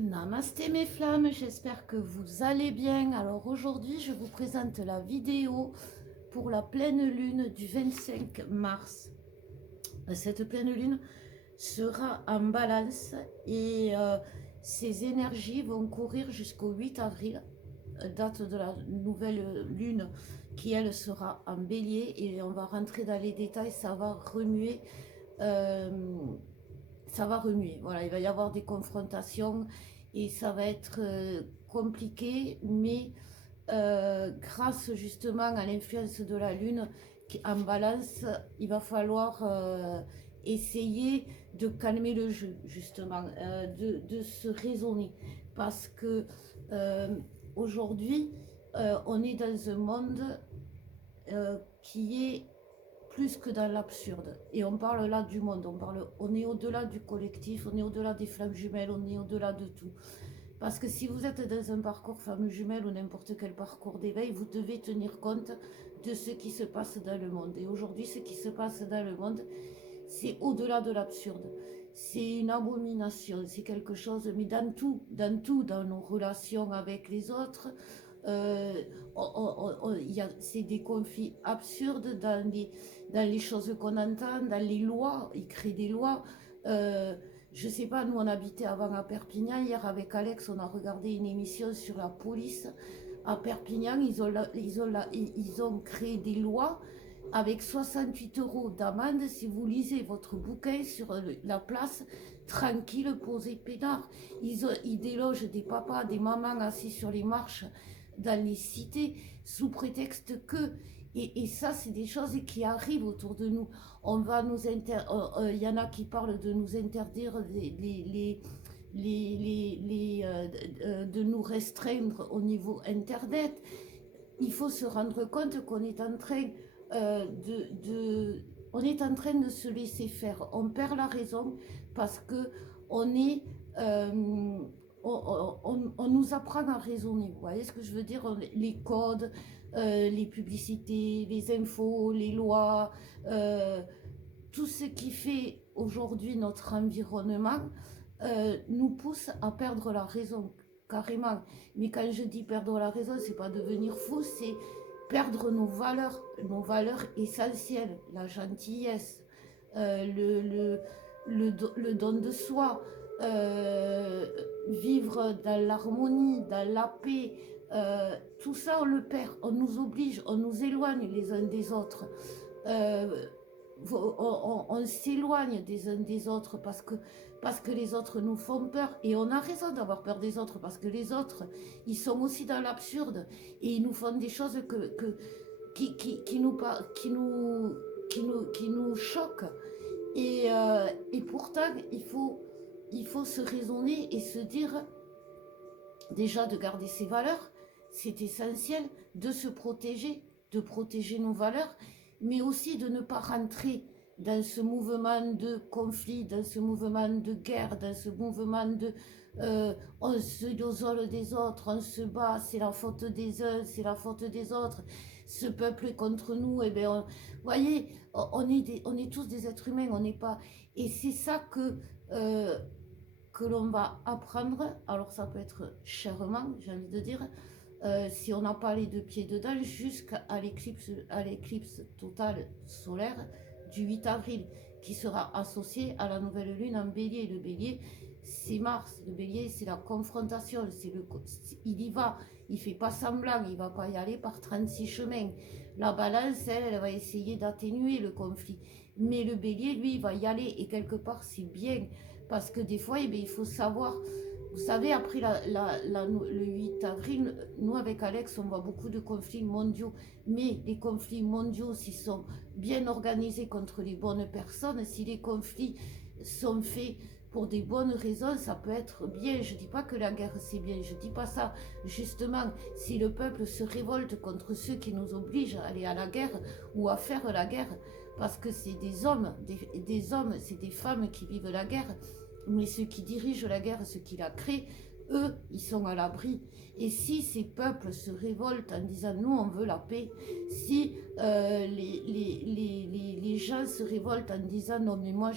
Namasté mes flammes, j'espère que vous allez bien. Alors aujourd'hui, je vous présente la vidéo pour la pleine lune du 25 mars. Cette pleine lune sera en balance et ces énergies vont courir jusqu'au 8 avril, date de la nouvelle lune qui elle sera en bélier, et on va rentrer dans les détails, ça va remuer. euh, Ça va remuer. Voilà, il va y avoir des confrontations et ça va être compliqué, mais grâce justement à l'influence de la Lune qui en balance, il va falloir essayer de calmer le jeu, justement, de se raisonner. Parce que aujourd'hui, on est dans un monde qui est plus que dans l'absurde. Et on parle là du monde, on est au-delà du collectif, on est au-delà des flammes jumelles, on est au-delà de tout. Parce que si vous êtes dans un parcours flamme jumelle ou n'importe quel parcours d'éveil, vous devez tenir compte de ce qui se passe dans le monde. Et aujourd'hui, ce qui se passe dans le monde, c'est au-delà de l'absurde. C'est une abomination, c'est quelque chose, mais dans nos relations avec les autres, euh, c'est des conflits absurdes dans les choses qu'on entend, dans les lois, ils créent des lois. Je sais pas, nous on habitait avant à Perpignan, hier avec Alex on a regardé une émission sur la police. À Perpignan, ils ont créé des lois avec 68 € d'amende si vous lisez votre bouquin sur la place, tranquille, posé peinard. Ils délogent des papas, des mamans assis sur les marches dans les cités sous prétexte que... Et ça, c'est des choses qui arrivent autour de nous. On va nous y en a qui parlent de nous interdire de nous restreindre au niveau Internet. Il faut se rendre compte qu'on est en train on est en train de se laisser faire. On perd la raison parce que on est on nous apprend à raisonner. Vous voyez ce que je veux dire? Les codes, les publicités, les infos, les lois, tout ce qui fait aujourd'hui notre environnement nous pousse à perdre la raison, carrément. Mais quand je dis perdre la raison, c'est pas devenir fou, c'est perdre nos valeurs essentielles, la gentillesse, le don de soi, vivre dans l'harmonie, dans la paix. Tout ça, on le perd, on nous oblige, on nous éloigne les uns des autres. Euh, on s'éloigne des uns des autres parce que les autres nous font peur. Et on a raison d'avoir peur des autres parce que les autres, ils sont aussi dans l'absurde et ils nous font des choses qui nous choquent. Et pourtant, il faut se raisonner et se dire déjà de garder ses valeurs, c'est essentiel, de se protéger, de protéger nos valeurs, mais aussi de ne pas rentrer dans ce mouvement de conflit, dans ce mouvement de guerre, dans ce mouvement de on se isole des autres, on se bat, c'est la faute des uns, c'est la faute des autres, ce peuple est contre nous, et bien, vous voyez, on est tous des êtres humains, on n'est pas... Et c'est ça que l'on va apprendre, alors ça peut être chèrement, j'ai envie de dire, si on n'a pas les deux pieds dedans, jusqu'à l'éclipse totale solaire du 8 avril, qui sera associée à la nouvelle lune en bélier. Le bélier, c'est Mars. Le bélier, c'est la confrontation. Il y va. Il fait pas semblant. Il va pas y aller par 36 chemins. La balance, elle va essayer d'atténuer le conflit. Mais le bélier, lui, il va y aller. Et quelque part, c'est bien. Parce que des fois, eh bien, il faut savoir... Vous savez, après le 8 avril, nous avec Alex, on voit beaucoup de conflits mondiaux. Mais les conflits mondiaux, s'ils sont bien organisés contre les bonnes personnes, si les conflits sont faits pour des bonnes raisons, ça peut être bien. Je ne dis pas que la guerre c'est bien, je ne dis pas ça. Justement, si le peuple se révolte contre ceux qui nous obligent à aller à la guerre ou à faire la guerre, parce que c'est des hommes, des hommes, c'est des femmes qui vivent la guerre, mais ceux qui dirigent la guerre, ceux qui la créent, eux, ils sont à l'abri. Et si ces peuples se révoltent en disant nous, on veut la paix, si les gens se révoltent en disant non, mais moi,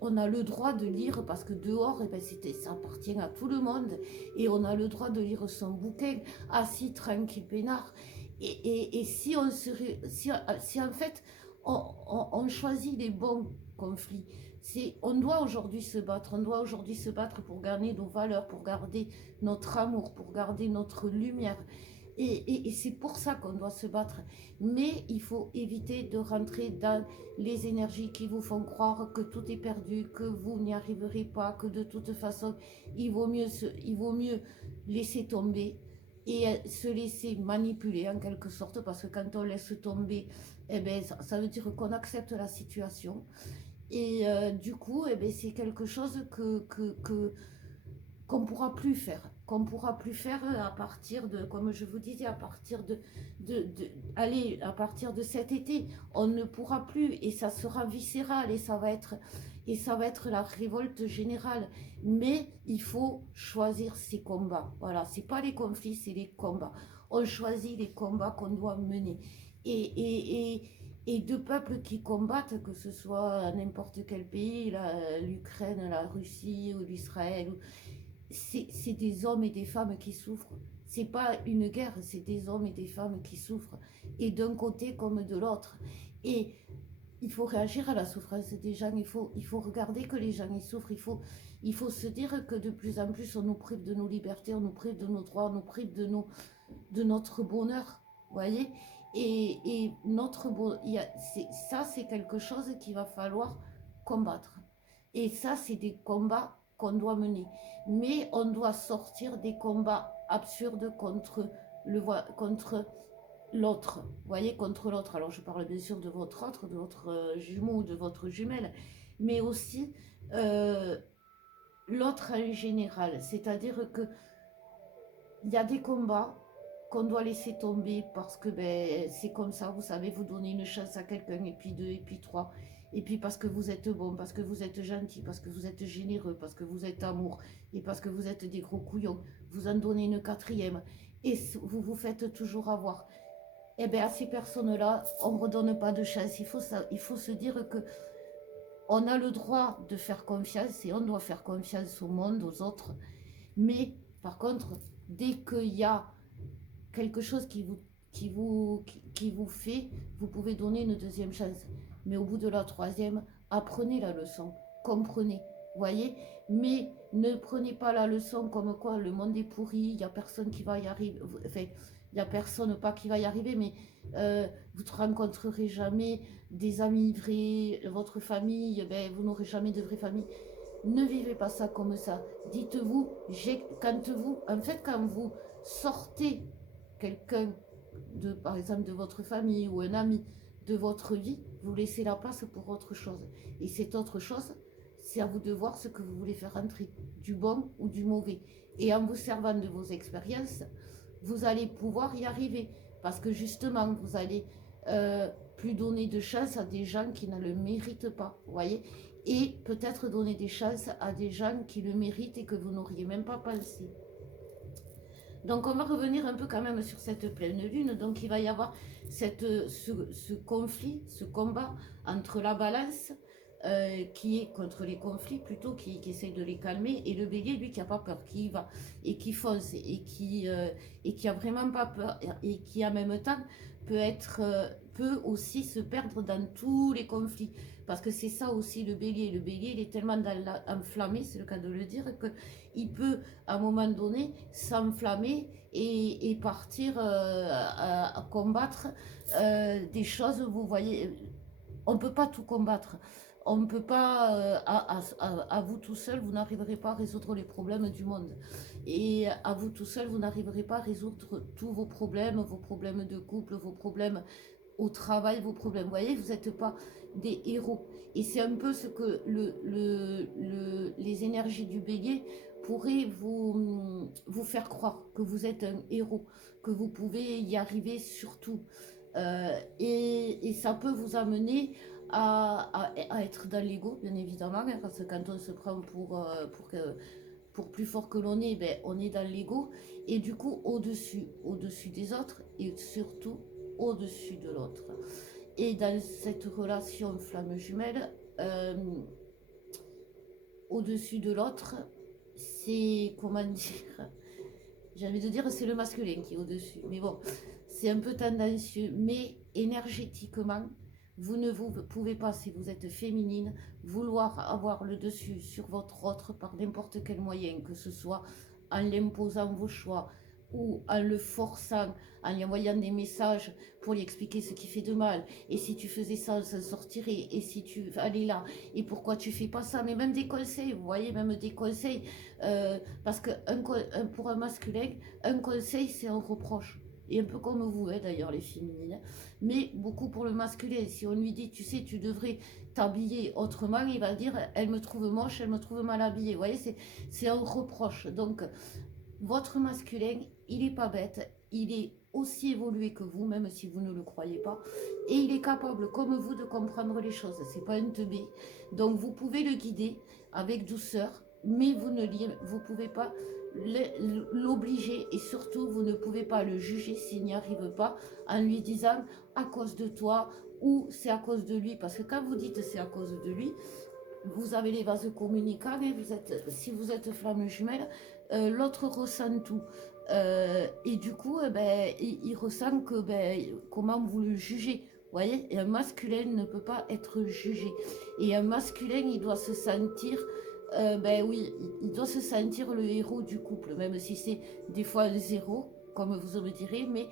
On a le droit de lire, parce que dehors, eh ben, ça appartient à tout le monde, et on a le droit de lire son bouquin, assis, tranquille, peinard. Et si on serait, si en fait, on choisit les bons conflits, on doit aujourd'hui se battre, on doit aujourd'hui se battre pour garder nos valeurs, pour garder notre amour, pour garder notre lumière. Et c'est pour ça qu'on doit se battre. Mais il faut éviter de rentrer dans les énergies qui vous font croire que tout est perdu, que vous n'y arriverez pas, que de toute façon, il vaut mieux laisser tomber et se laisser manipuler en quelque sorte, parce que quand on laisse tomber, eh ben, ça veut dire qu'on accepte la situation. Et du coup, eh ben, c'est quelque chose qu'on pourra plus faire, à partir de, comme je vous disais, à partir allez, à partir de cet été, on ne pourra plus, et ça sera viscéral, et ça va être la révolte générale. Mais il faut choisir ses combats. Voilà, c'est pas les conflits, c'est les combats. On choisit les combats qu'on doit mener. Et deux peuples qui combattent, que ce soit n'importe quel pays, l'Ukraine, la Russie ou l'Israël, c'est des hommes et des femmes qui souffrent. C'est pas une guerre, c'est des hommes et des femmes qui souffrent. Et d'un côté comme de l'autre. Et il faut réagir à la souffrance des gens. Il faut regarder que les gens y souffrent. Il faut se dire que de plus en plus, on nous prive de nos libertés, on nous prive de nos droits, on nous prive de notre bonheur. Vous voyez? Et ça, c'est quelque chose qu'il va falloir combattre. Et ça, c'est des combats qu'on doit mener. Mais on doit sortir des combats absurdes contre l'autre. Vous voyez, contre l'autre. Alors, je parle bien sûr de votre autre, de votre jumeau ou de votre jumelle, mais aussi euh, l'autre en général. C'est-à-dire que il y a des combats qu'on doit laisser tomber parce que ben, c'est comme ça, vous savez, vous donnez une chance à quelqu'un, et puis deux, et puis trois, et puis parce que vous êtes bon, parce que vous êtes gentil, parce que vous êtes généreux, parce que vous êtes amour, et parce que vous êtes des gros couillons, vous en donnez une quatrième, et vous vous faites toujours avoir. Eh bien, à ces personnes-là, on ne redonne pas de chance. Il faut se dire que on a le droit de faire confiance, et on doit faire confiance au monde, aux autres. Mais par contre, dès qu'il y a quelque chose qui vous fait, vous pouvez donner une deuxième chance. Mais au bout de la troisième, apprenez la leçon, comprenez, voyez. Mais ne prenez pas la leçon comme quoi le monde est pourri, il n'y a personne qui va y arriver. Enfin, il n'y a personne pas qui va y arriver, mais vous ne rencontrerez jamais des amis vrais, votre famille, ben, vous n'aurez jamais de vraie famille. Ne vivez pas ça comme ça. Dites-vous, quand vous sortez quelqu'un, par exemple de votre famille ou un ami de votre vie, vous laissez la place pour autre chose. Et cette autre chose, c'est à vous de voir ce que vous voulez faire entrer, du bon ou du mauvais. Et en vous servant de vos expériences, vous allez pouvoir y arriver. Parce que justement, vous allez plus donner de chance à des gens qui ne le méritent pas. Vous voyez? Et peut-être donner des chances à des gens qui le méritent et que vous n'auriez même pas pensé. Donc on va revenir un peu quand même sur cette pleine lune. Donc il va y avoir ce conflit, ce combat entre la balance, qui est contre les conflits plutôt, qui essaye de les calmer, et le bélier, lui, qui n'a pas peur, qui y va et qui fonce, et qui a vraiment pas peur, et qui en même temps peut aussi se perdre dans tous les conflits. Parce que c'est ça aussi le bélier. Le bélier, il est tellement enflammé, c'est le cas de le dire, qu'il peut à un moment donné s'enflammer et partir à combattre des choses. Vous voyez, on ne peut pas tout combattre. On ne peut pas, à vous tout seul, vous n'arriverez pas à résoudre les problèmes du monde. Et à vous tout seul, vous n'arriverez pas à résoudre tous vos problèmes de couple, vos problèmes au travail, vos problèmes. Vous voyez, vous n'êtes pas des héros. Et c'est un peu ce que les énergies du bélier pourraient vous faire croire, que vous êtes un héros, que vous pouvez y arriver surtout. Et ça peut vous amener à être dans l'ego, bien évidemment, hein, parce que quand on se prend pour plus fort que l'on est, ben, on est dans l'ego, et du coup au-dessus des autres, et surtout au-dessus de l'autre. Et dans cette relation flamme jumelle, au-dessus de l'autre, c'est, comment dire, j'ai envie de dire c'est le masculin qui est au-dessus. Mais bon, c'est un peu tendancieux. Mais énergétiquement, vous ne vous pouvez pas, si vous êtes féminine, vouloir avoir le dessus sur votre autre par n'importe quel moyen, que ce soit en l'imposant vos choix ou en le forçant, en lui envoyant des messages pour lui expliquer ce qui fait de mal. Et si tu faisais ça, on s'en sortirait. Et si tu allais là, et pourquoi tu fais pas ça? Mais même des conseils, vous voyez, même des conseils. Parce que pour un masculin, un conseil, c'est un reproche. Et un peu comme vous, hein, d'ailleurs, les féminines. Mais beaucoup pour le masculin. Si on lui dit, tu sais, tu devrais t'habiller autrement, il va dire, elle me trouve moche, elle me trouve mal habillée. Vous voyez, c'est un reproche. Donc, votre masculin, il est pas bête. Il est aussi évolué que vous, même si vous ne le croyez pas. Et il est capable, comme vous, de comprendre les choses. C'est pas un teubé. Donc, vous pouvez le guider avec douceur, mais vous pouvez pas l'obliger et surtout vous ne pouvez pas le juger s'il n'y arrive pas en lui disant à cause de toi ou c'est à cause de lui, parce que quand vous dites c'est à cause de lui, vous avez les vases communicants et si vous êtes flamme jumelle, l'autre ressent tout. Et du coup, il ressent que comment vous le jugez. Vous voyez, et un masculin ne peut pas être jugé. Et un masculin, il doit se sentir, oui, il doit se sentir le héros du couple, même si c'est des fois un zéro, comme vous me direz, mais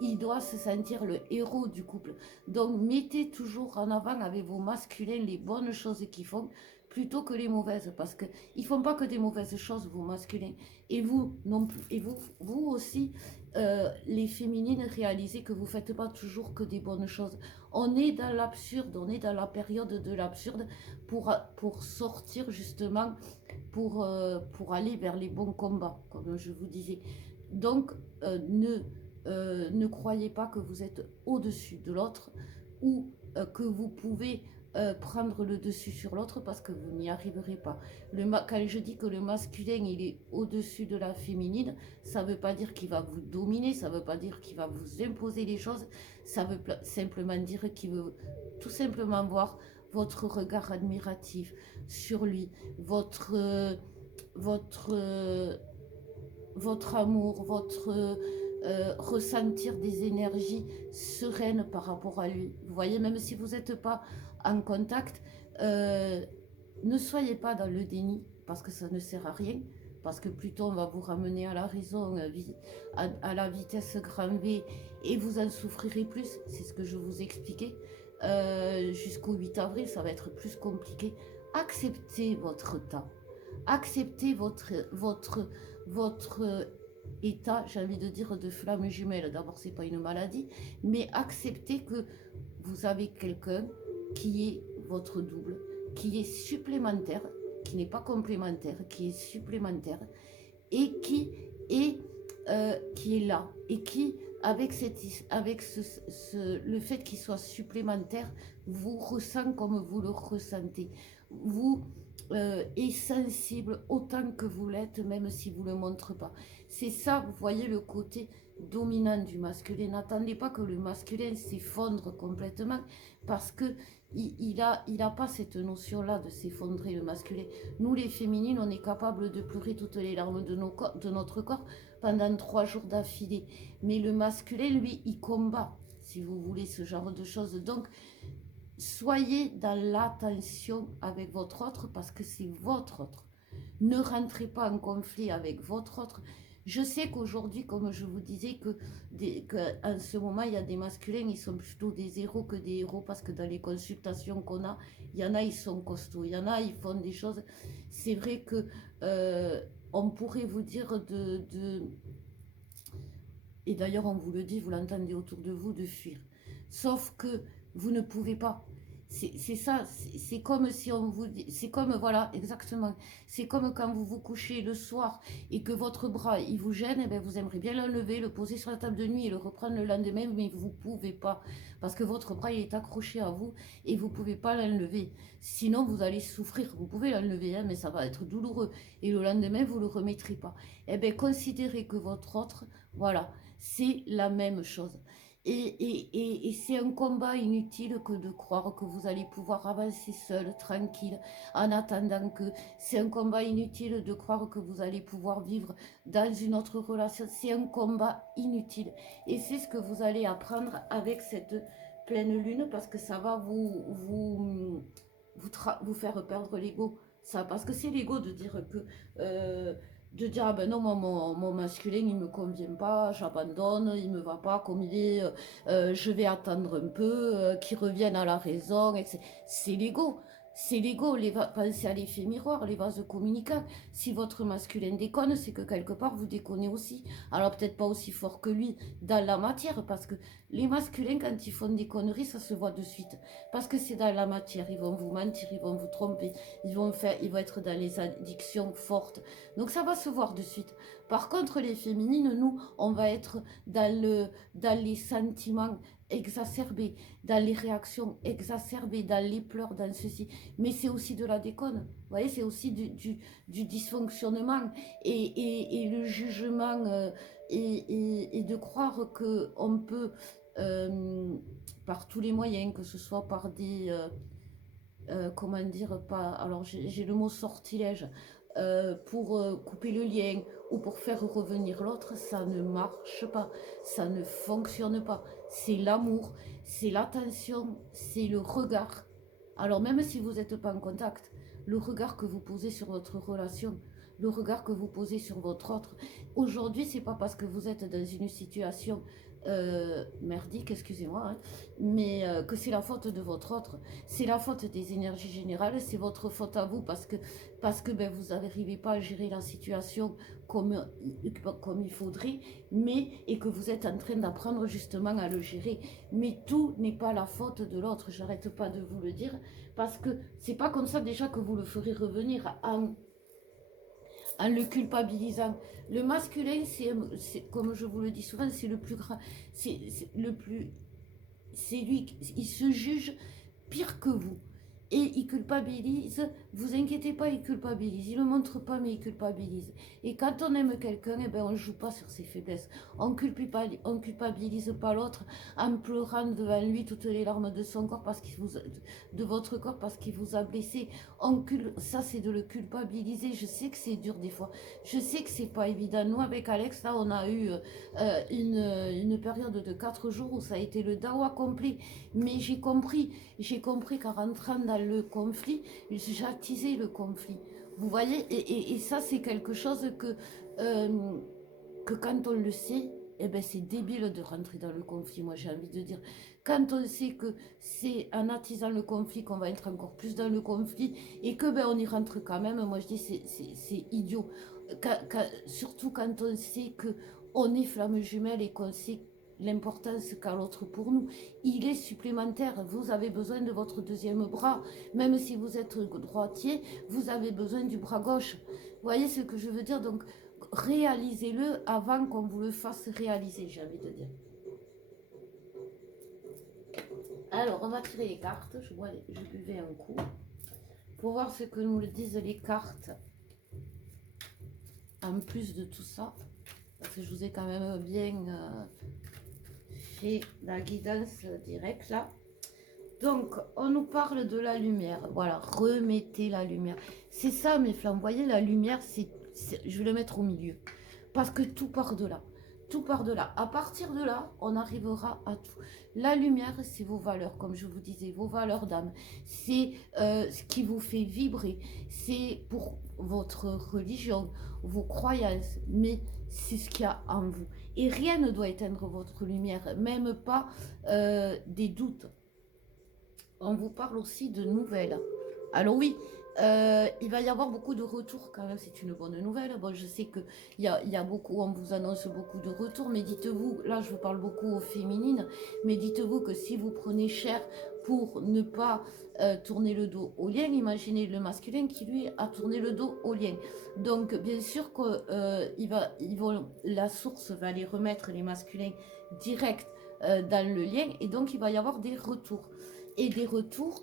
il doit se sentir le héros du couple. Donc, mettez toujours en avant avec vos masculins les bonnes choses qu'ils font, plutôt que les mauvaises, parce qu'ils ne font pas que des mauvaises choses, vos masculins. Et vous non plus. Et vous aussi, les féminines, réalisez que vous ne faites pas toujours que des bonnes choses. On est dans l'absurde, on est dans la période de l'absurde pour sortir justement, pour aller vers les bons combats, comme je vous disais. Donc, ne croyez pas que vous êtes au-dessus de l'autre ou que vous pouvez prendre le dessus sur l'autre parce que vous n'y arriverez pas. Quand je dis que le masculin il est au-dessus de la féminine, ça ne veut pas dire qu'il va vous dominer, ça ne veut pas dire qu'il va vous imposer les choses, ça veut simplement dire qu'il veut tout simplement voir votre regard admiratif sur lui, votre amour, ressentir des énergies sereines par rapport à lui. Vous voyez, même si vous n'êtes pas en contact, ne soyez pas dans le déni parce que ça ne sert à rien. Parce que plutôt on va vous ramener à la raison, à la vitesse grand V, et vous en souffrirez plus. C'est ce que je vous expliquais. Jusqu'au 8 avril, ça va être plus compliqué. Acceptez votre temps. Acceptez votre état, j'ai envie de dire, de flamme jumelle. D'abord, c'est pas une maladie, mais acceptez que vous avez quelqu'un qui est votre double, qui est supplémentaire, qui n'est pas complémentaire, qui est supplémentaire et qui est là et qui, avec le fait qu'il soit supplémentaire, vous ressent comme vous le ressentez. Vous est sensible autant que vous l'êtes, même si vous ne le montrez pas. C'est ça, vous voyez, le côté dominant du masculin. N'attendez pas que le masculin s'effondre complètement parce que il a pas cette notion-là de s'effondrer, le masculin. Nous, les féminines, on est capable de pleurer toutes les larmes de notre corps pendant 3 jours d'affilée. Mais le masculin, lui, il combat, si vous voulez, ce genre de choses. Donc, soyez dans l'attention avec votre autre parce que c'est votre autre. Ne rentrez pas en conflit avec votre autre. Je sais qu'aujourd'hui, comme je vous disais, qu'en ce moment, il y a des masculins, ils sont plutôt des héros que des héros parce que dans les consultations qu'on a, il y en a, ils sont costauds, il y en a, ils font des choses. C'est vrai que on pourrait vous dire et d'ailleurs on vous le dit, vous l'entendez autour de vous, de fuir. Sauf que vous ne pouvez pas. C'est ça, c'est comme si on vous dit, c'est comme, voilà, exactement, c'est comme quand vous vous couchez le soir et que votre bras, il vous gêne, et bien vous aimeriez bien l'enlever, le poser sur la table de nuit et le reprendre le lendemain, mais vous ne pouvez pas, parce que votre bras, il est accroché à vous et vous ne pouvez pas l'enlever. Sinon, vous allez souffrir, vous pouvez l'enlever, hein, mais ça va être douloureux, et le lendemain, vous ne le remettrez pas. Et bien, considérez que votre autre, voilà, c'est la même chose. Et c'est un combat inutile que de croire que vous allez pouvoir avancer seul, tranquille, en attendant que... C'est un combat inutile de croire que vous allez pouvoir vivre dans une autre relation. C'est un combat inutile. Et c'est ce que vous allez apprendre avec cette pleine lune, parce que ça va vous faire perdre l'ego. Ça, parce que c'est l'ego de dire que... de dire, ah ben non, moi, mon masculin, il me convient pas, j'abandonne, il me va pas comme il est, je vais attendre un peu, qu'il revienne à la raison, etc. C'est l'ego. C'est l'ego, pensez à l'effet miroir, les vases communicants. Si votre masculin déconne, c'est que quelque part vous déconnez aussi. Alors peut-être pas aussi fort que lui dans la matière, parce que les masculins, quand ils font des conneries, ça se voit de suite. Parce que c'est dans la matière, ils vont vous mentir, ils vont vous tromper, ils vont être dans les addictions fortes. Donc ça va se voir de suite. Par contre, les féminines, nous, on va être dans les sentiments exacerbés, dans les réactions exacerbées, dans les pleurs, dans ceci. Mais c'est aussi de la déconne. Vous voyez, c'est aussi du dysfonctionnement et le jugement et de croire qu'on peut, par tous les moyens, que ce soit par des... comment dire, pas... Alors j'ai le mot sortilège, pour couper le lien ou pour faire revenir l'autre, ça ne marche pas, ça ne fonctionne pas. C'est l'amour, c'est l'attention, c'est le regard. Alors même si vous n'êtes pas en contact, le regard que vous posez sur votre relation, le regard que vous posez sur votre autre, aujourd'hui, c'est pas parce que vous êtes dans une situation merdique, excusez-moi, hein, mais que c'est la faute de votre autre, c'est la faute des énergies générales, c'est votre faute à vous parce que ben, vous n'arrivez pas à gérer la situation comme il faudrait, et que vous êtes en train d'apprendre justement à le gérer. Mais tout n'est pas la faute de l'autre, j'arrête pas de vous le dire, parce que c'est pas comme ça déjà que vous le ferez revenir en le culpabilisant. Le masculin, comme je vous le dis souvent, c'est le plus grand, le plus, c'est lui, il se juge pire que vous. Et il culpabilise, vous inquiétez pas, il culpabilise. Il ne le montre pas, mais il culpabilise. Et quand on aime quelqu'un, eh ben, on ne joue pas sur ses faiblesses. On culpabilise pas l'autre en pleurant devant lui toutes les larmes de son corps, de votre corps, parce qu'il vous a blessé. Ça, c'est de le culpabiliser. Je sais que c'est dur des fois. Je sais que c'est pas évident. Nous, avec Alex, là, on a eu une période de 4 jours où ça a été le dawa complet. Mais j'ai compris qu'en rentrant dans le conflit, j'attisais le conflit. Vous voyez, et ça, c'est quelque chose que quand on le sait, eh ben, c'est débile de rentrer dans le conflit, moi j'ai envie de dire. Quand on sait que c'est en attisant le conflit qu'on va être encore plus dans le conflit et que ben, on y rentre quand même, moi je dis c'est idiot. Surtout quand on sait que on est flamme jumelle et qu'on sait l'importance qu'a l'autre pour nous. Il est supplémentaire. Vous avez besoin de votre deuxième bras. Même si vous êtes droitier, vous avez besoin du bras gauche. Vous voyez ce que je veux dire? Donc, réalisez-le avant qu'on vous le fasse réaliser, j'ai envie de dire. Alors, on va tirer les cartes. Je buvais un coup. Pour voir ce que nous disent les cartes. En plus de tout ça. Parce que je vous ai quand même bien... la guidance directe là. Donc, on nous parle de la lumière. Voilà, remettez la lumière. C'est ça, mes flammes. Vous voyez, la lumière, je vais le mettre au milieu. Parce que tout part de là. Tout part de là. À partir de là, on arrivera à tout. La lumière, c'est vos valeurs, comme je vous disais, vos valeurs d'âme. C'est ce qui vous fait vibrer. C'est pour votre religion, vos croyances. Mais c'est ce qu'il y a en vous. Et rien ne doit éteindre votre lumière, même pas des doutes. On vous parle aussi de nouvelles. Alors oui, il va y avoir beaucoup de retours quand même, c'est une bonne nouvelle. Bon, je sais qu'il y a beaucoup, on vous annonce beaucoup de retours, mais dites-vous, là je vous parle beaucoup aux féminines, mais dites-vous que si vous prenez cher pour ne pas tourner le dos au lien, imaginez le masculin qui lui a tourné le dos au lien. Donc bien sûr que la source va les remettre, les masculins, direct dans le lien, et donc il va y avoir des retours. Et des retours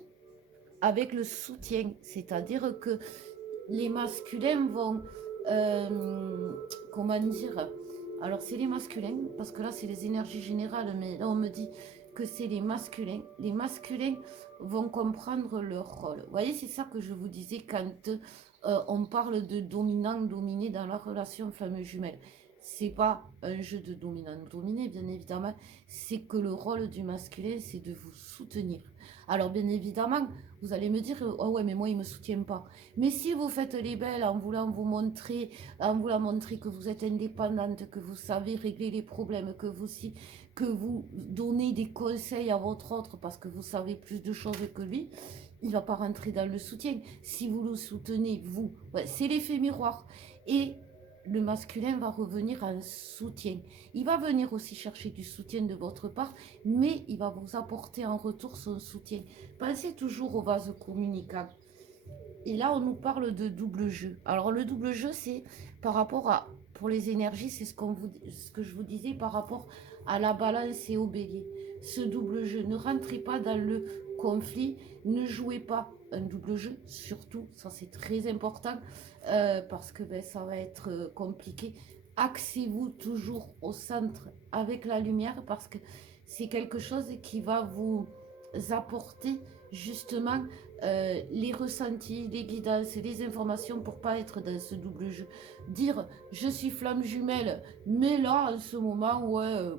avec le soutien, c'est-à-dire que les masculins vont, comment dire, Alors, c'est les masculins, parce que là, c'est les énergies générales, mais là, on me dit que c'est les masculins. Les masculins vont comprendre leur rôle. Vous voyez, c'est ça que je vous disais quand on parle de dominant-dominé dans la relation flamme jumelle. C'est pas un jeu de dominant-dominé, bien évidemment. C'est que le rôle du masculin, c'est de vous soutenir. Alors, bien évidemment, vous allez me dire, oh ouais, mais moi, il me soutient pas. Mais si vous faites les belles en voulant vous montrer, que vous êtes indépendante, que vous savez régler les problèmes, que vous donnez des conseils à votre autre parce que vous savez plus de choses que lui, il ne va pas rentrer dans le soutien. Si vous le soutenez, vous, ouais, c'est l'effet miroir. Et le masculin va revenir en soutien. Il va venir aussi chercher du soutien de votre part, mais il va vous apporter en retour son soutien. Pensez toujours au vase communicant. Et là, on nous parle de double jeu. Alors, le double jeu, c'est par rapport à, pour les énergies, c'est ce que je vous disais par rapport à la balance et au bélier. Ce double jeu, ne rentrez pas dans le conflit, ne jouez pas un double jeu, surtout, ça c'est très important, parce que ben, ça va être compliqué. Axez-vous toujours au centre avec la lumière, parce que c'est quelque chose qui va vous apporter justement les ressentis, les guidances, les informations pour pas être dans ce double jeu. Dire je suis flamme jumelle, mais là en ce moment, ouais,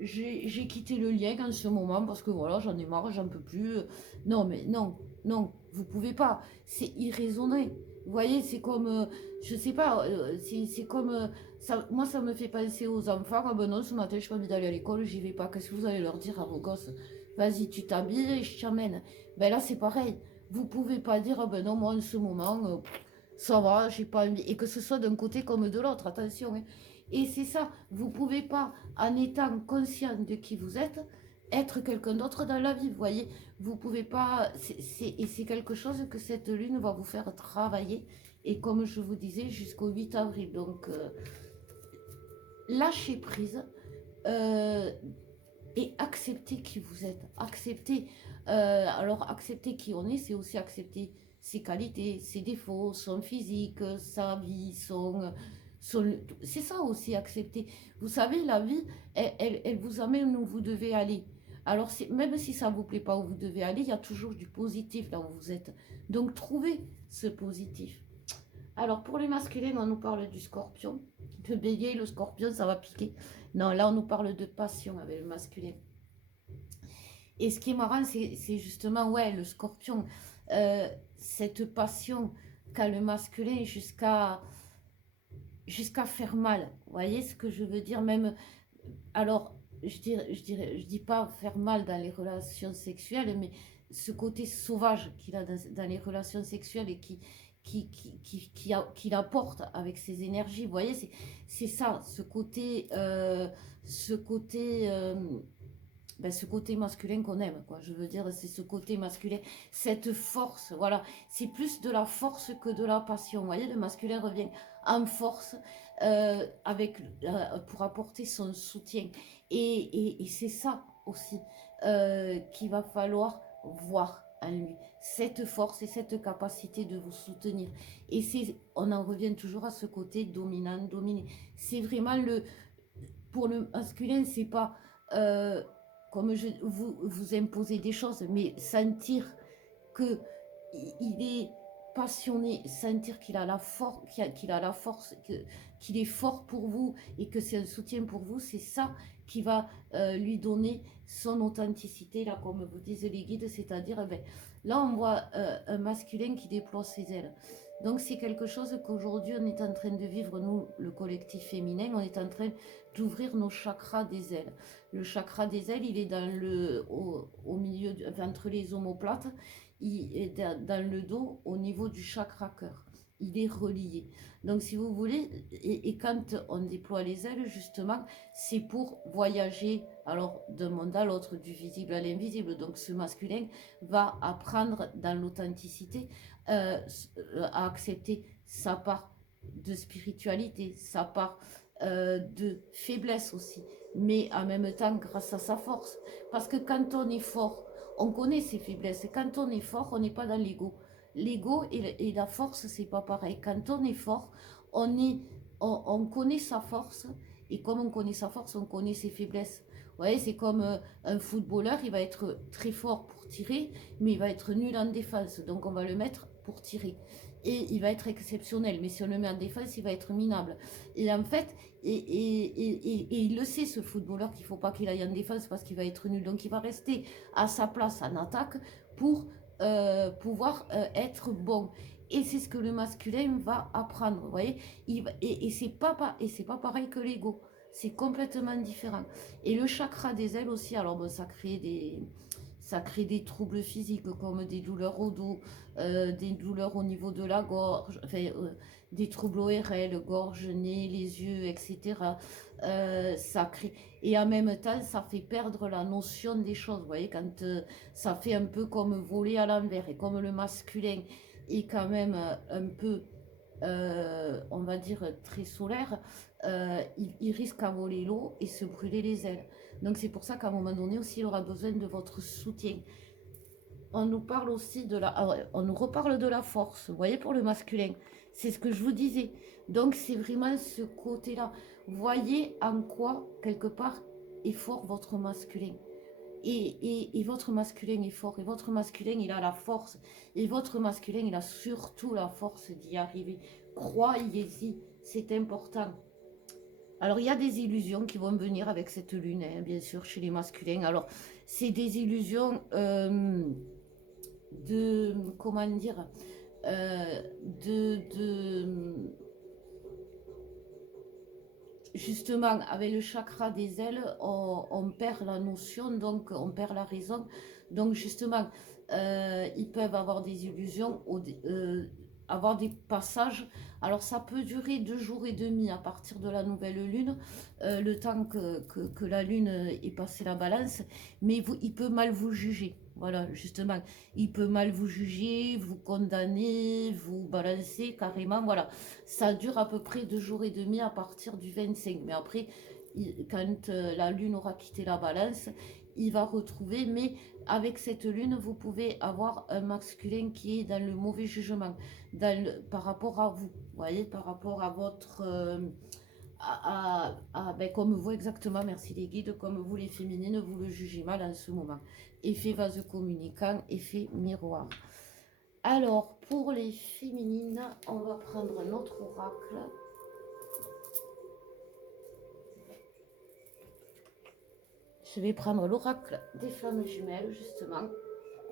j'ai quitté le lien en ce moment parce que voilà, j'en ai marre, j'en peux plus. Non, mais non, non, vous pouvez pas. C'est irraisonné. Vous voyez, c'est comme, je sais pas, c'est comme, ça, moi ça me fait penser aux enfants. Ah ben non, ce matin, je pas envie d'aller à l'école, j'y vais pas. Qu'est-ce que vous allez leur dire à vos gosses? Vas-y, tu t'habilles et je t'amène. Ben là, c'est pareil. Vous pouvez pas dire, ah ben non, moi en ce moment, ça va, j'ai pas envie. Et que ce soit d'un côté comme de l'autre, attention. Hein. Et c'est ça, vous pouvez pas, en étant conscient de qui vous êtes, être quelqu'un d'autre dans la vie. Vous voyez, vous pouvez pas. Et c'est quelque chose que cette lune va vous faire travailler. Et comme je vous disais, jusqu'au 8 avril. Donc, lâchez prise. Et accepter qui vous êtes. Alors accepter qui on est, c'est aussi accepter ses qualités, ses défauts, son physique, sa vie, c'est ça aussi accepter. Vous savez, la vie, elle vous amène où vous devez aller. Alors même si ça ne vous plaît pas où vous devez aller, il y a toujours du positif là où vous êtes. Donc trouvez ce positif. Alors pour les masculins, on nous parle du scorpion. Le bélier, le scorpion, ça va piquer. Non, là on nous parle de passion avec le masculin. Et ce qui est marrant, c'est justement, ouais, le scorpion, cette passion qu'a le masculin jusqu'à faire mal. Vous voyez ce que je veux dire? Même, alors, je dis pas faire mal dans les relations sexuelles, mais ce côté sauvage qu'il a dans les relations sexuelles et qu'il apporte avec ses énergies. Vous voyez, c'est ça, ce côté masculin qu'on aime, quoi. Je veux dire, c'est ce côté masculin, cette force, voilà. C'est plus de la force que de la passion. Vous voyez, le masculin revient en force pour apporter son soutien. Et c'est ça aussi qu'il va falloir voir en lui. Cette force et cette capacité de vous soutenir. Et on en revient toujours à ce côté dominant, dominé. C'est vraiment pour le masculin, c'est pas comme vous imposez des choses, mais sentir que il est passionné, sentir qu'il a la force, qu'il a la force, qu'il est fort pour vous et que c'est un soutien pour vous, c'est ça qui va lui donner son authenticité, là, comme vous disent les guides, c'est-à-dire, ben, là, on voit un masculin qui déploie ses ailes. Donc, c'est quelque chose qu'aujourd'hui, on est en train de vivre, nous, le collectif féminin, on est en train d'ouvrir nos chakras des ailes. Le chakra des ailes, il est au milieu, entre les omoplates, il est dans le dos, au niveau du chakra cœur. Il est relié. Donc, si vous voulez, et quand on déploie les ailes, justement, c'est pour voyager, alors d'un monde à l'autre, du visible à l'invisible. Donc, ce masculin va apprendre dans l'authenticité à accepter sa part de spiritualité, sa part de faiblesse aussi, mais en même temps grâce à sa force. Parce que quand on est fort, on connaît ses faiblesses. Quand on est fort, on n'est pas dans l'ego. L'ego et la force, c'est pas pareil. Quand on est fort, on connaît sa force Et comme on connaît sa force, on connaît ses faiblesses. Vous voyez, c'est comme un footballeur, il va être très fort pour tirer, mais il va être nul en défense. Donc on va le mettre pour tirer. Et il va être exceptionnel, mais si on le met en défense, il va être minable. Et en fait, et il le sait, ce footballeur, qu'il ne faut pas qu'il aille en défense parce qu'il va être nul. Donc il va rester à sa place en attaque pour pouvoir être bon. Et c'est ce que le masculin va apprendre, vous voyez. Et c'est pas pareil que l'ego. C'est complètement différent. Et le chakra des ailes aussi, alors bon, ça crée des troubles physiques comme des douleurs au dos, des douleurs au niveau de la gorge, enfin, des troubles ORL, gorge, nez, les yeux, etc. Ça crée... Et en même temps, ça fait perdre la notion des choses. Vous voyez, quand ça fait un peu comme voler à l'envers. Et comme le masculin est quand même un peu, on va dire, très solaire, il risque à voler l'eau et se brûler les ailes. Donc c'est pour ça qu'à un moment donné aussi, il aura besoin de votre soutien. On nous parle aussi de on nous reparle de la force, vous voyez, pour le masculin. C'est ce que je vous disais. Donc c'est vraiment ce côté-là. Voyez en quoi, quelque part, est fort votre masculin. Et votre masculin est fort, et votre masculin, il a la force, et votre masculin, il a surtout la force d'y arriver. Croyez-y, c'est important. Alors, il y a des illusions qui vont venir avec cette lune, hein, bien sûr, chez les masculins. Alors, c'est des illusions de, comment dire, euh, de, justement, avec le chakra des ailes, on perd la notion, donc on perd la raison. Donc, justement, ils peuvent avoir des illusions, avoir des passages. Alors, ça peut durer 2 jours et demi à partir de la nouvelle lune, le temps que la lune ait passé la balance, mais il peut mal vous juger. Voilà, justement, il peut mal vous juger, vous condamner, vous balancer carrément. Voilà, ça dure à peu près 2 jours et demi à partir du 25. Mais après, quand la lune aura quitté la balance, il va retrouver. Mais avec cette lune, vous pouvez avoir un masculin qui est dans le mauvais jugement par rapport à vous. Vous voyez, par rapport à votre... ben, comme vous exactement, merci les guides, comme vous les féminines, vous le jugez mal en ce moment. Effet vase communicant, effet miroir. Alors, pour les féminines, on va prendre un autre oracle. Je vais prendre l'oracle des flammes jumelles, justement,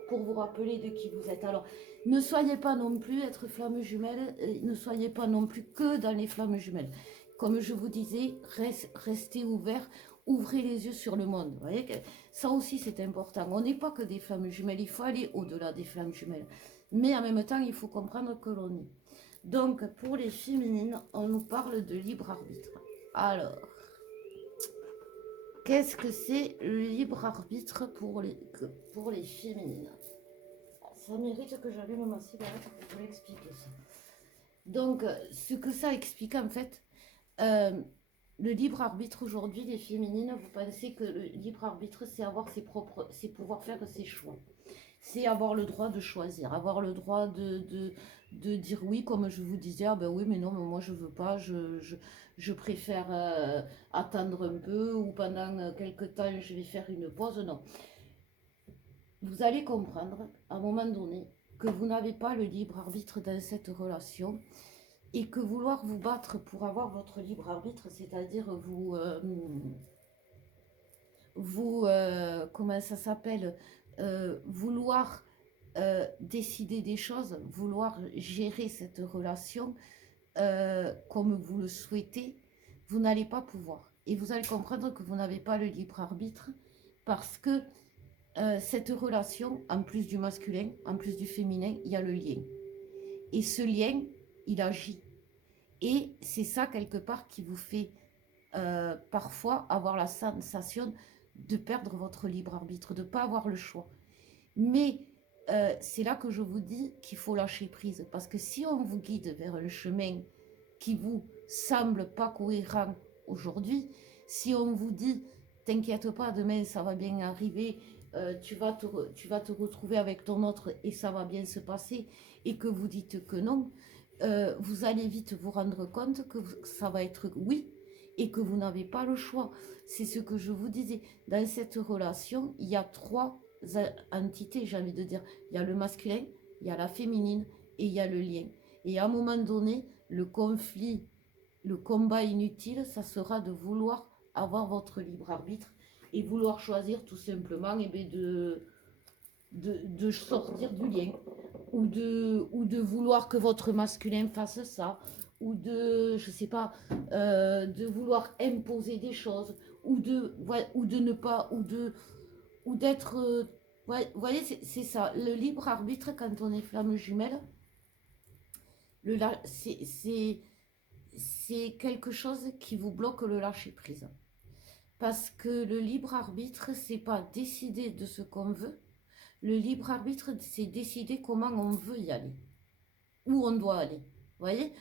pour vous rappeler de qui vous êtes. Alors, ne soyez pas non plus, être flamme jumelle, ne soyez pas non plus que dans les flammes jumelles. Comme je vous disais, restez ouverts, ouvrez les yeux sur le monde. Vous voyez que ça aussi, c'est important. On n'est pas que des flammes jumelles, il faut aller au-delà des flammes jumelles. Mais en même temps, il faut comprendre que l'on est. Donc, pour les féminines, on nous parle de libre arbitre. Alors, qu'est-ce que c'est le libre arbitre pour les féminines? Ça mérite que j'allume ma cigarette pour vous expliquer ça. Donc, ce que ça explique en fait, le libre arbitre aujourd'hui des féminines, vous pensez que le libre arbitre, c'est pouvoir faire ses choix. C'est avoir le droit de choisir, avoir le droit de dire oui, comme je vous disais, ah ben oui, mais non, mais moi je veux pas, je préfère attendre un peu, ou pendant quelques temps je vais faire une pause. Non. Vous allez comprendre à un moment donné que vous n'avez pas le libre arbitre dans cette relation, et que vouloir vous battre pour avoir votre libre arbitre, c'est-à-dire comment ça s'appelle, vouloir décider des choses, vouloir gérer cette relation comme vous le souhaitez, vous n'allez pas pouvoir. Et vous allez comprendre que vous n'avez pas le libre arbitre parce que cette relation, en plus du masculin, en plus du féminin, il y a le lien. Et ce lien, il agit. Et c'est ça, quelque part, qui vous fait parfois avoir la sensation de perdre votre libre arbitre, de ne pas avoir le choix. Mais c'est là que je vous dis qu'il faut lâcher prise. Parce que si on vous guide vers le chemin qui vous semble pas cohérent aujourd'hui, si on vous dit t'inquiète pas, demain ça va bien arriver, tu vas te retrouver avec ton autre et ça va bien se passer, et que vous dites que non, vous allez vite vous rendre compte que ça va être oui, et que vous n'avez pas le choix. C'est ce que je vous disais. Dans cette relation, il y a trois entités, j'ai envie de dire. Il y a le masculin, il y a la féminine et il y a le lien. Et à un moment donné, le conflit, le combat inutile, ça sera de vouloir avoir votre libre arbitre et vouloir choisir tout simplement de sortir du lien ou de vouloir que votre masculin fasse ça ou de, je sais pas, de vouloir imposer des choses ou de ne pas, ou d'être... vous voyez, c'est ça. Le libre arbitre, quand on est flamme jumelle, c'est quelque chose qui vous bloque le lâcher prise. Parce que le libre arbitre, c'est pas décider de ce qu'on veut. Le libre arbitre, c'est décider comment on veut y aller, où on doit aller. Vous voyez,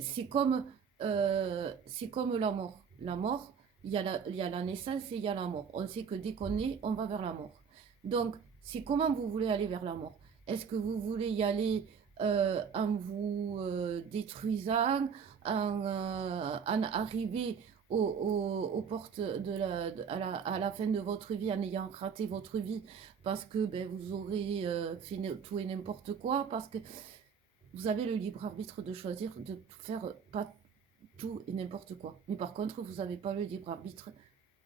c'est comme la mort. La mort, il y a la naissance et il y a la mort. On sait que dès qu'on est, on va vers la mort. Donc, c'est comment vous voulez aller vers la mort. Est-ce que vous voulez y aller en vous détruisant, en arriver aux portes à la fin de votre vie, en ayant raté votre vie, parce que ben, vous aurez fait tout et n'importe quoi, parce que vous avez le libre arbitre de choisir de tout faire, pas tout et n'importe quoi. Mais par contre, vous n'avez pas le libre arbitre,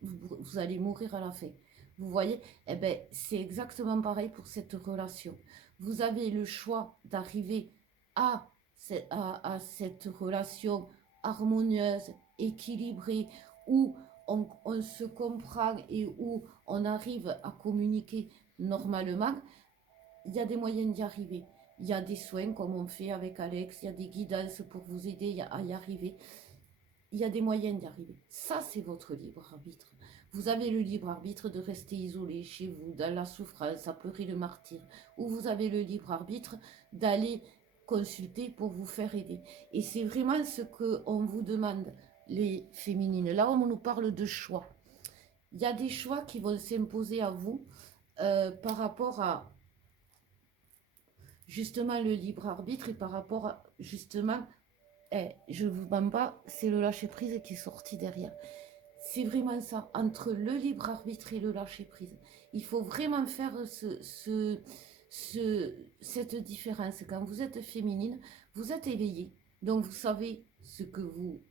vous allez mourir à la fin. Vous voyez, eh ben, c'est exactement pareil pour cette relation. Vous avez le choix d'arriver à cette relation harmonieuse, équilibrée, où on se comprend et où on arrive à communiquer normalement. Il y a des moyens d'y arriver. Il y a des soins comme on fait avec Alex, il y a des guidances pour vous aider à y arriver. Il y a des moyens d'y arriver. Ça, c'est votre libre arbitre. Vous avez le libre arbitre de rester isolé chez vous, dans la souffrance, à pleurer le martyre. Ou vous avez le libre arbitre d'aller consulter pour vous faire aider. Et c'est vraiment ce qu'on vous demande, les féminines. Là, on nous parle de choix. Il y a des choix qui vont s'imposer à vous par rapport à justement le libre arbitre et par rapport à justement, je ne vous mens pas, c'est le lâcher prise qui est sorti derrière. C'est vraiment ça, entre le libre arbitre et le lâcher prise. Il faut vraiment faire cette différence. Quand vous êtes féminine, vous êtes éveillée. Donc vous savez que vous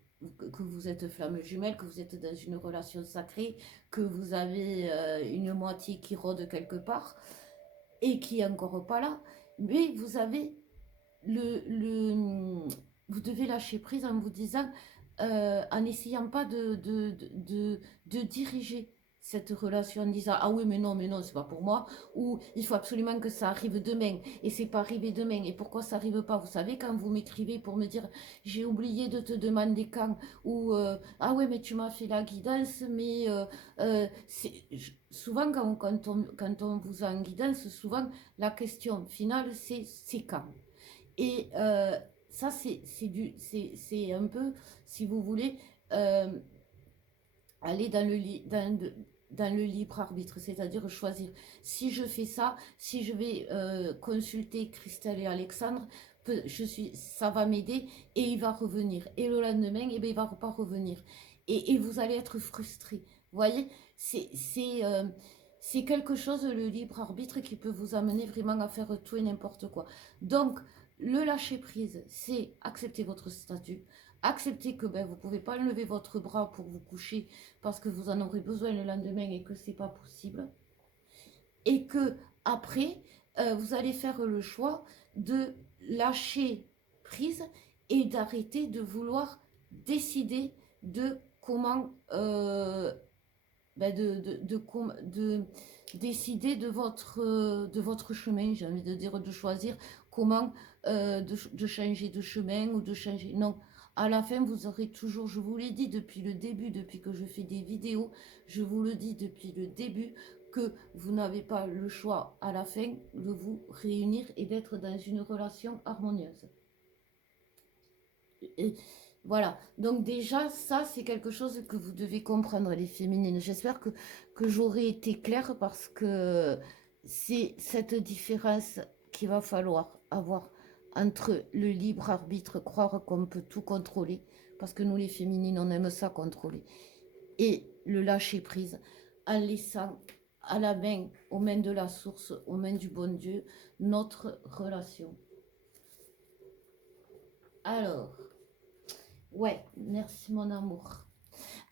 êtes flamme jumelle, que vous êtes dans une relation sacrée, que vous avez une moitié qui rôde quelque part et qui est encore pas là. Mais vous avez vous devez lâcher prise en vous disant, en n'essayant pas de diriger cette relation en disant ah oui mais non c'est pas pour moi, ou il faut absolument que ça arrive demain et c'est pas arrivé demain, et pourquoi ça arrive pas. Vous savez, quand vous m'écrivez pour me dire j'ai oublié de te demander quand, ou ah ouais mais tu m'as fait la guidance, mais souvent quand on vous a en guidance, souvent la question finale c'est quand. Et ça, c'est un peu, si vous voulez, euh, aller dans le libre arbitre, c'est-à-dire choisir. Si je fais ça, si je vais consulter Christelle et Alexandre, ça va m'aider et il va revenir. Et le lendemain, eh bien, il ne va pas revenir. Et vous allez être frustré. Vous voyez, c'est quelque chose, le libre arbitre, qui peut vous amener vraiment à faire tout et n'importe quoi. Donc, le lâcher prise, c'est accepter votre statut, accepter que ben, vous ne pouvez pas lever votre bras pour vous coucher parce que vous en aurez besoin le lendemain et que ce n'est pas possible. Et que après, vous allez faire le choix de lâcher prise et d'arrêter de vouloir décider de comment de décider de votre chemin, j'ai envie de dire, de choisir comment de changer de chemin ou de changer. Non, à la fin, vous aurez toujours, je vous l'ai dit depuis le début, depuis que je fais des vidéos, je vous le dis depuis le début, que vous n'avez pas le choix à la fin de vous réunir et d'être dans une relation harmonieuse. Et voilà, donc déjà, ça, c'est quelque chose que vous devez comprendre, les féminines. J'espère que j'aurai été claire, parce que c'est cette différence qu'il va falloir avoir entre le libre arbitre, croire qu'on peut tout contrôler, parce que nous les féminines, on aime ça contrôler. Et le lâcher prise en laissant à la main, aux mains de la source, aux mains du bon Dieu, notre relation. Alors, ouais, merci mon amour.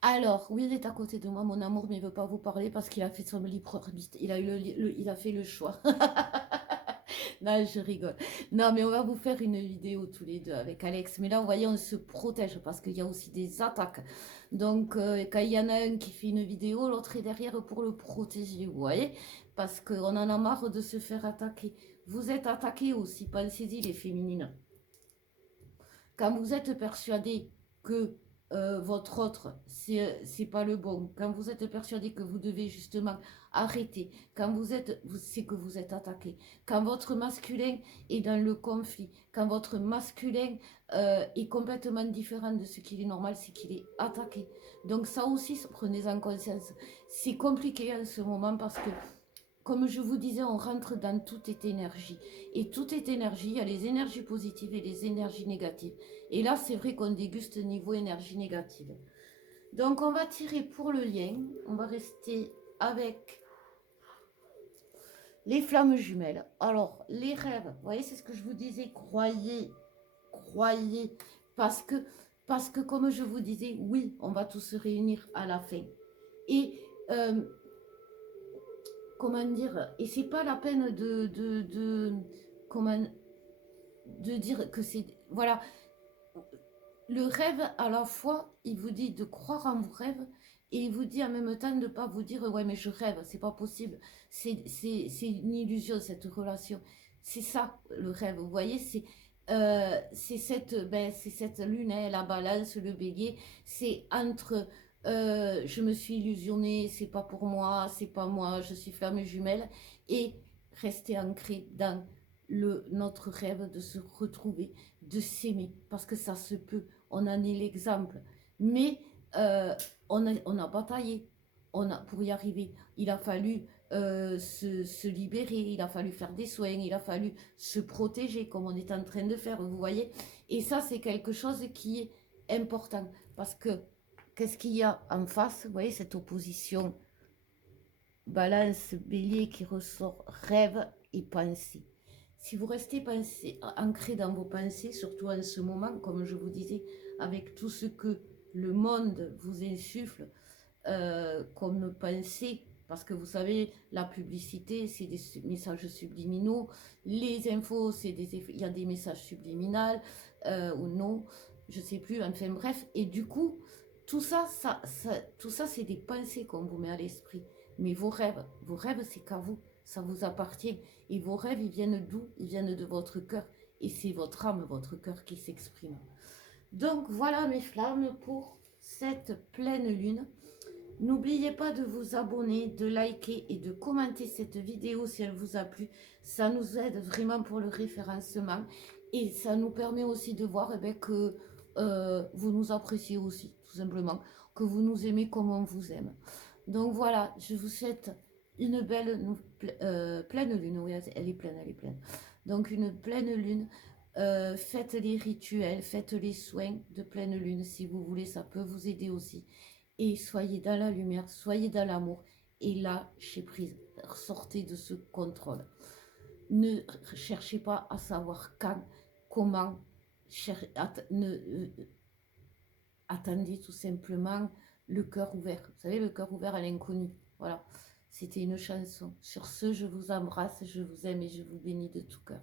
Alors, oui, il est à côté de moi, mon amour, mais il ne veut pas vous parler parce qu'il a fait son libre arbitre. Il a fait le choix. Non, je rigole. Non, mais on va vous faire une vidéo tous les deux avec Alex. Mais là, vous voyez, on se protège parce qu'il y a aussi des attaques. Donc, quand il y en a un qui fait une vidéo, l'autre est derrière pour le protéger, vous voyez? Parce qu'on en a marre de se faire attaquer. Vous êtes attaqués aussi, pensez-y, les féminines. Quand vous êtes persuadé que votre autre, c'est pas le bon, quand vous êtes persuadé que vous devez justement arrêter, quand c'est que vous êtes attaqué, quand votre masculin est dans le conflit, quand votre masculin est complètement différent de ce qu'il est normal, c'est qu'il est attaqué. Donc ça aussi, prenez-en conscience. C'est compliqué en ce moment parce que comme je vous disais, on rentre dans toute énergie. Et toute énergie, il y a les énergies positives et les énergies négatives. Et là, c'est vrai qu'on déguste niveau énergie négative. Donc, on va tirer pour le lien. On va rester avec les flammes jumelles. Alors, les rêves, vous voyez, c'est ce que je vous disais. Croyez, croyez. Parce que comme je vous disais, oui, on va tous se réunir à la fin. Et comment dire, et c'est pas la peine de dire que c'est, voilà, le rêve à la fois, il vous dit de croire en vos rêves, et il vous dit en même temps de ne pas vous dire, ouais mais je rêve, c'est pas possible, c'est une illusion cette relation, c'est ça le rêve, vous voyez, c'est cette lune, hein, la balance, le bélier, c'est entre je me suis illusionnée, c'est pas pour moi, c'est pas moi, je suis flamme jumelle, et rester ancré dans notre rêve de se retrouver, de s'aimer, parce que ça se peut, on en est l'exemple. Mais on a bataillé pour y arriver. Il a fallu se libérer, il a fallu faire des soins, il a fallu se protéger comme on est en train de faire, vous voyez. Et ça, c'est quelque chose qui est important, parce que qu'est-ce qu'il y a en face, vous voyez, cette opposition balance, bélier qui ressort, rêve et pensée. Si vous restez ancré dans vos pensées, surtout en ce moment, comme je vous disais, avec tout ce que le monde vous insuffle comme pensée, parce que vous savez, la publicité, c'est des messages subliminaux, les infos, il y a des messages subliminaux ou non, je sais plus, enfin bref, et du coup, tout ça c'est des pensées qu'on vous met à l'esprit. Mais vos rêves, c'est qu'à vous, ça vous appartient. Et vos rêves, ils viennent d'où? Ils viennent de votre cœur. Et c'est votre âme, votre cœur qui s'exprime. Donc voilà mes flammes pour cette pleine lune. N'oubliez pas de vous abonner, de liker et de commenter cette vidéo si elle vous a plu. Ça nous aide vraiment pour le référencement. Et ça nous permet aussi de voir que vous nous appréciez aussi, tout simplement. Que vous nous aimez comme on vous aime. Donc voilà, je vous souhaite une belle pleine lune. Oui, elle est pleine, elle est pleine. Donc une pleine lune. Faites les rituels, faites les soins de pleine lune si vous voulez, ça peut vous aider aussi. Et soyez dans la lumière, soyez dans l'amour et lâchez prise. Sortez de ce contrôle. Ne cherchez pas à savoir quand, comment. Attendez tout simplement le cœur ouvert. Vous savez, le cœur ouvert à l'inconnu. Voilà, c'était une chanson. Sur ce, je vous embrasse, je vous aime et je vous bénis de tout cœur.